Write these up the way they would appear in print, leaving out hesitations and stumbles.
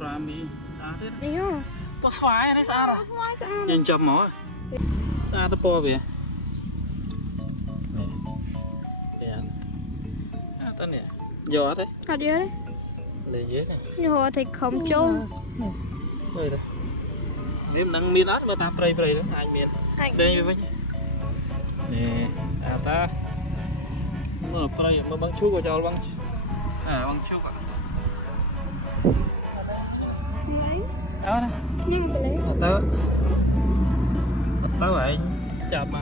rami thế đi không có xoài đấy sao rồi xoay sao nhìn chậm mỏ sao tôi po về tao nè gió thế thật đấy lấy dưới này nhưng thì không trâu đây đây em đang miên át mà ta prey đó anh miên đây với nè ta mở prey mà băng chú của cháu băng băng chú ạ đó đây nhưng mà lấy tớ vậy chậm mà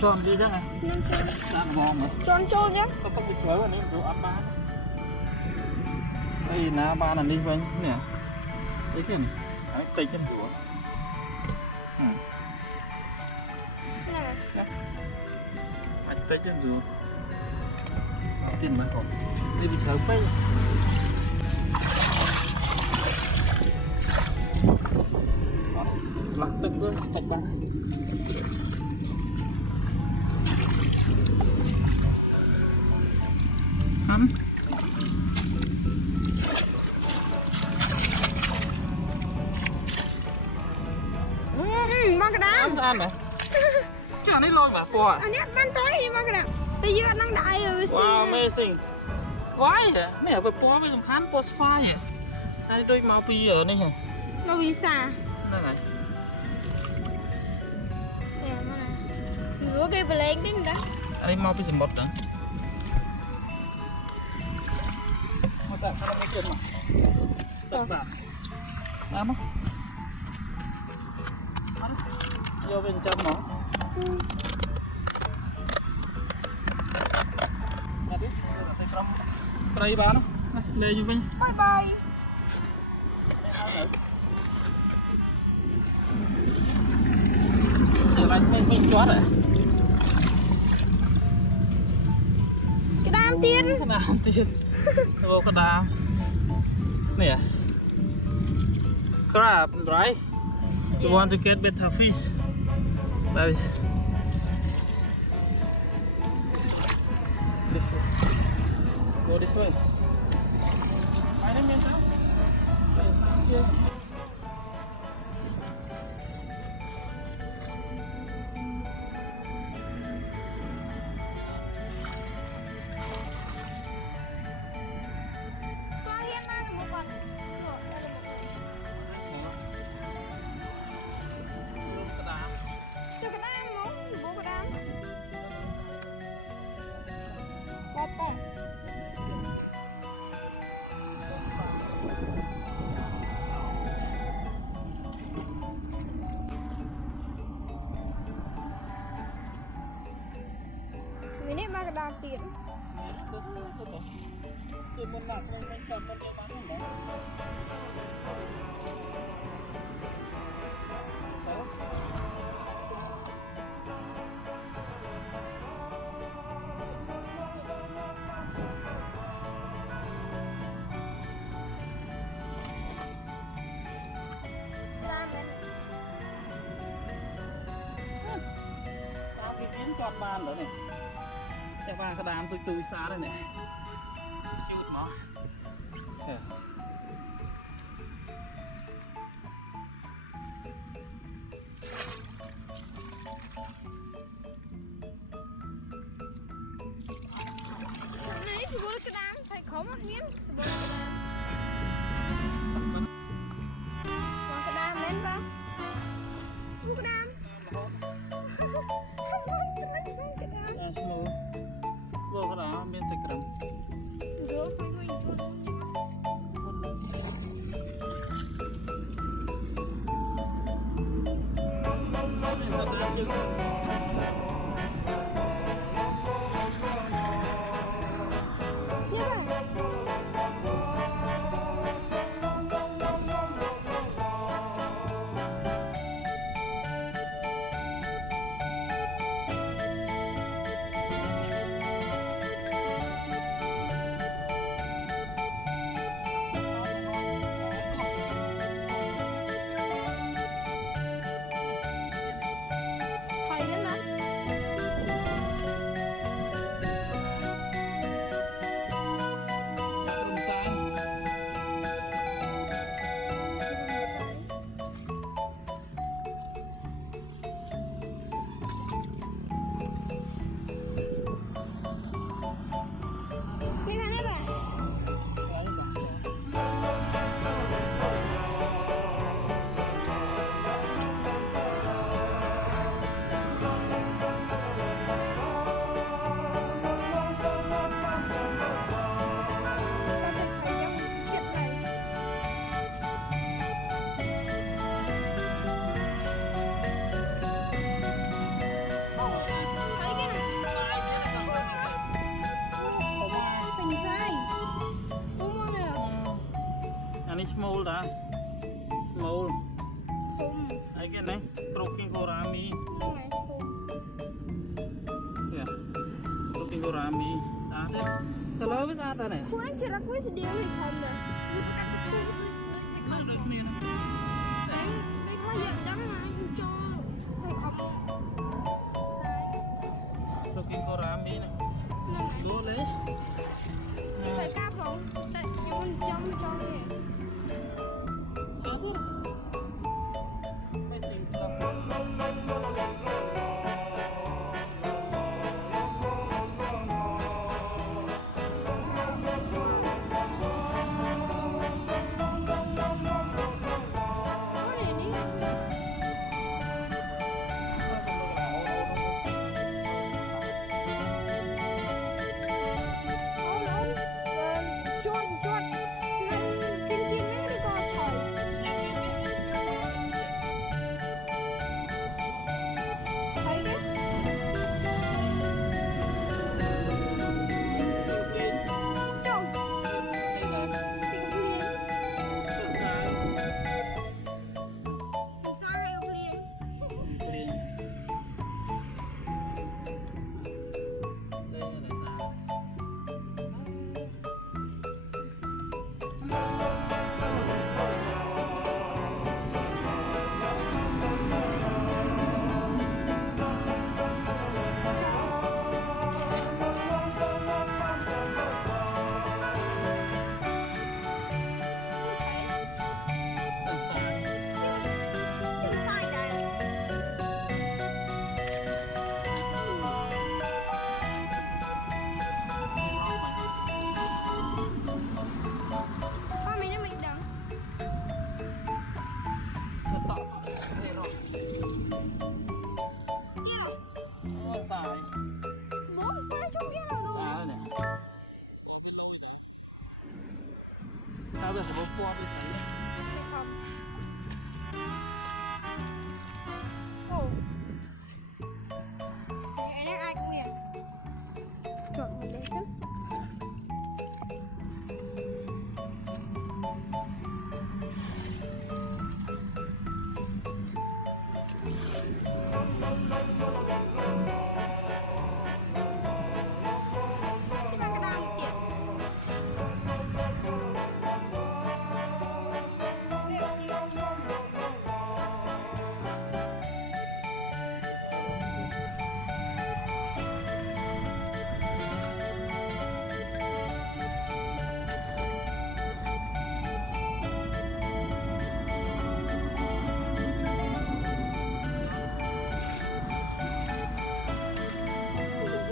tròn đi đó này đang ngon mà tròn nhá có bị chói vào nên rồi ăn ba đây là ba là đi với nè đấy kìa đấy tay chân rùa anh tay chân rùa tiền mà còn đi bị chói phây lắc tức nữa thạch ba hắn mang cái đá ăn này chứ anh ấy lôi bà qua anh ấy mang tới đi mang cái đá bây giờ năng đại rồi wow amazing quái vậy nè phải po với dùng khán po spy vậy anh đôi màu pi ở đây nhỉ nó vì sao đây này lúa cây bờ lên đến đó anh ấy mau pi một đó tak kalau mikir mah tak lama vô bên trong mà tadi saya kram try ba nó lên vô bên bye bye lại mình chót rồi cái đam tiên vô cái đá nè crab right you want to get better fish that is this way. Go this way my name is ini mah ke dalam tiền chọn bàn đó này chắc vàng cái đám tôi xa đây này siêu nó này thì bố cái đám phải khó một miếng cái đám lên ba cái đám vô cái đó bên tay cầm នេះឈ្មោលតាឈ្មោល ភូមិ អីគេណាក្រុកគីងកូរ៉ាមី ហ្នឹងហើយភូមិ នេះក្រុកគីងកូរ៉ាមីស្អាតទេទៅលើវាស្អាតតែនេះ ខ្លួនអញជិះរកគួយស្ដៀវនេះខំណាវាប្រកាសទៅគួយដូចខំ ដូចគ្នា តែពេលខ្លះយើងដឹងណាយើងចូលទៅខំសាយ ក្រុកគីងកូរ៉ាមីនេះ ហ្នឹងហើយ លូលេ phải cáp không? Tại nhưng mình trong cho nè. ไม่สิงครับ Có này đi. Không đâu. Chuột chuột. Nên kim kim ấy đi coi trời. Thấy chứ? Trông. Thì cũng liền. Làm sao hay cũng liền. Cái sai này. Ba mày nó mình đắng. Kia rồi. Bố thì sai chút biết nào đâu. Sao giờ phải bố qua đi thấy Được không? Ồ. Cái này ai cũng liền. Chọn mình đây chứ. Cái này cái đam tiền.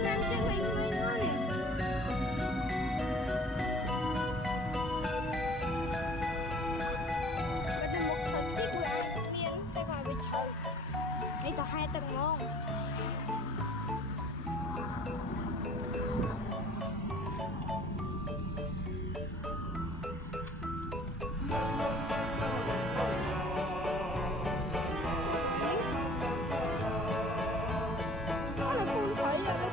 Xem trên mình mới nói nè. Bây giờ một thời tiết của ai cũng miên sẽ gọi về trời. Đây có 2 tầng ngon. Có là phun thủy rồi đó.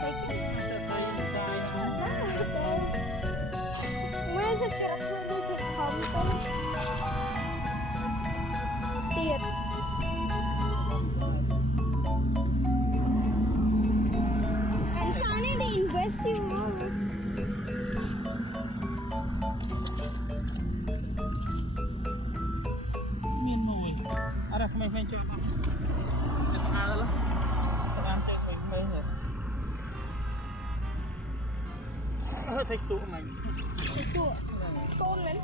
Thấy cái Mới sẽ chạy xuống đi thì không có tiền. Anh sao này đi invest siêu ngon.មានមួយអរក្មេងៗចូលមកតែផ្អើលតាមចេះក្មេងៗហ្នឹងអើតែទូមិញ Cái chuột côn lên.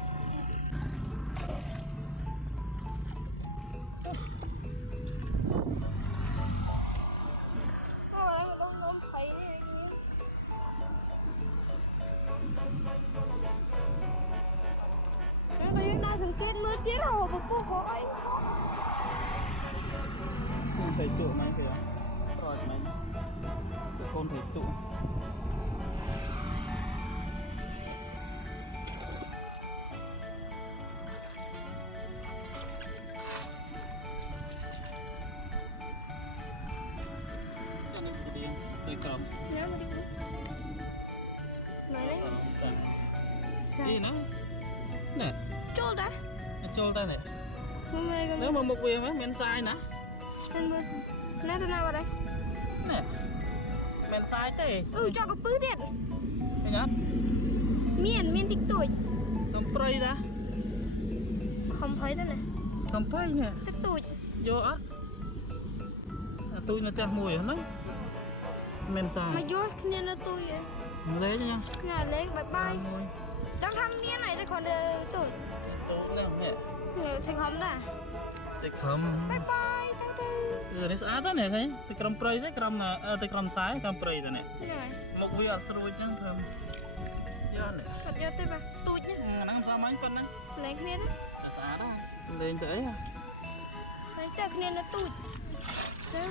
Không thấy này. Nó đi đang dừng kết mưa chết rồi mà cô gọi. ใส่ទូមិញគេប្រយមិញទៅកូនទៅទូ Hãy subscribe cho kênh Ghiền Mì Gõ để không bỏ lỡ cầm Nhớ mà đi uống. Nói đấy. Sao? Đi nó nè Trôn ta. trôi ta này Hôm nay con. nếu mà một viên á men sai nè Anh vừa. Nè tao nào vào đây? nè men sai thế Cho có bứ điện. thấy nhá Miền tích tuổi. cầm spray ra Không thấy đây này. cầm spray nè Tích tuổi. vô á tôi nó chặt mùi nó men Mà sai vô nên là tôi vậy. lấy cho nha Ngả lên bye bye. Đang thăm miếng này thì còn tuổi. tôi làm nhẹ Thành không đã. thì không Bye bye. Thank you.នេះស្អាតណាស់ឃើញទីក្រុមព្រៃទេក្រុមទីក្រុមខ្សែក្រុមព្រៃតែនេះ Thế này. មកវាអត់ស្រួយចឹងធ្វើយកនេះ Thật ra tôi mà tụt nhá. អាហ្នឹងសំអាញ់ប៉ុណ្ណឹង Lấy cái này đó. ស្អាតហើយលេងទៅអី Lấy cái này nó tụt. Đó.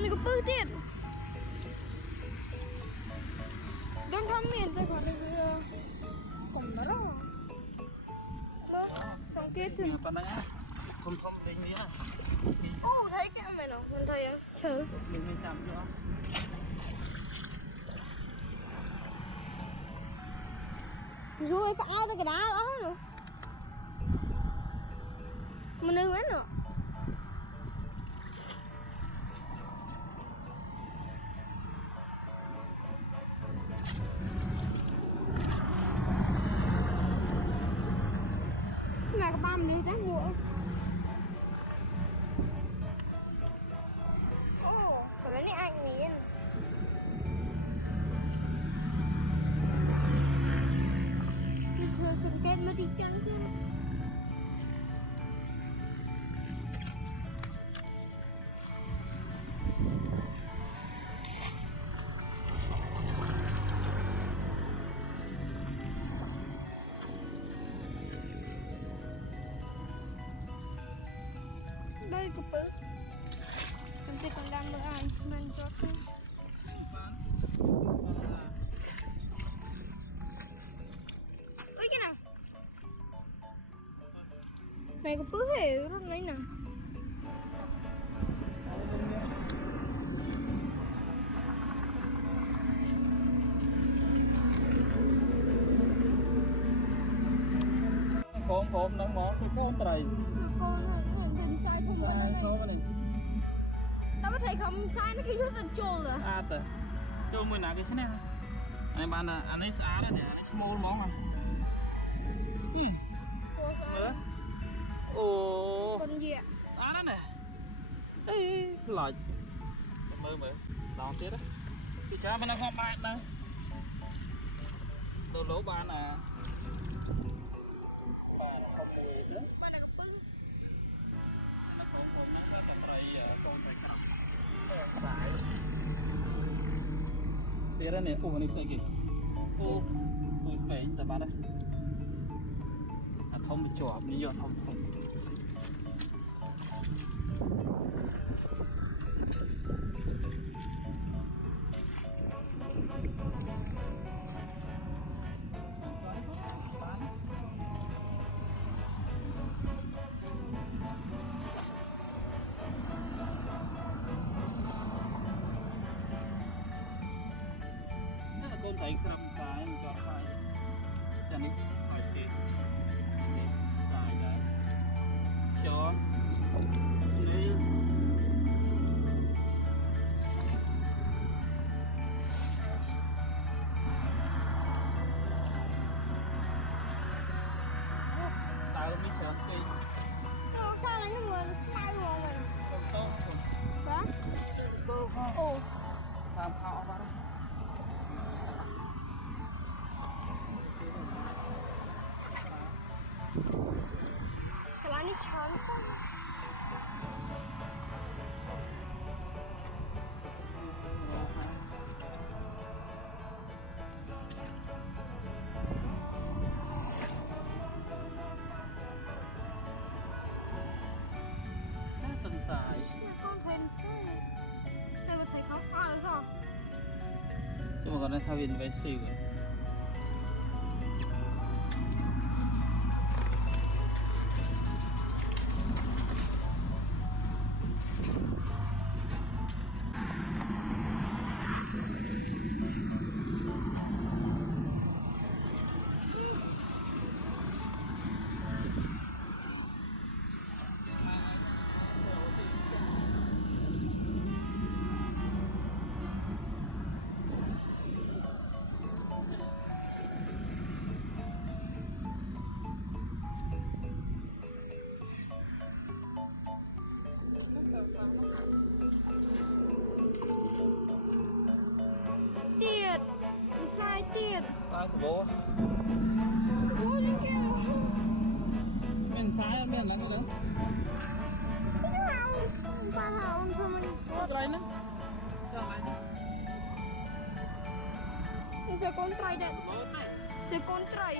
Này có bự tiền. Đang thăm miền tôi còn được cùng nó đó. Đó. Xong tiết វា rồi. ប៉ុណ្ណឹងណាធំលេងនេះណា Ô thấy cái mày nó mình thấy á. Chờ. មានវាចាំយក Rồi phải ao tới cái đá đó nữa. Mình đi hết nữa. Mà cái băm đi đáng mua. Ồ, phải lấy anh nhìn. Sừng kem nó đi chân chứ. Đây cục bự. Chúng ta còn đang mơ ai mình cho không. Ui cái nào. Mày có bự hề rất lấy nào. khom nóng mỏ thì có trời Con hình sai không có này. thôi này Tao có thấy không sai nó khi nó thành trồn rồi. tờ cho mình nào cái thế này anh bạn là anh ấy xá đấy để anh ấy mua món này nữa ồ Con gì ạ? xá đó này ê lòi mơ mơ đòn tiếp đấy chị cha bên đang không bạn đâu đồ lỗ bạn à bạn không gì nữa Bạn này có bự. nó không nó sẽ cầm rầy con rầy cặp phải thế này ủa này sao kì ô ủa phải chả bạn đấy à thông bị chọp đi giờ thông thông con thấy cầm trái cho phải cho nên phải tiền xài đấy cho đi tao mới sợ khi Nó sao lại nó vừa spy vào mình. con tôm còn Đó. tôm không Ồ. làm họ vào Cái lá này tròn không? từng xài Con thấy nó sai. Đây có thấy không? À được rồi. nhưng mà còn đang thao viên với xì rồi ឡើងសបោ Ủa như kia. មានខ្សែអត់មានឡើងហ្នឹង Cái hào, ba hào thôi mình. អត់ไรហ្នឹងចាំឡើងនេះ Thì sẽ con trai đẹp. មកណា Sẽ con trai.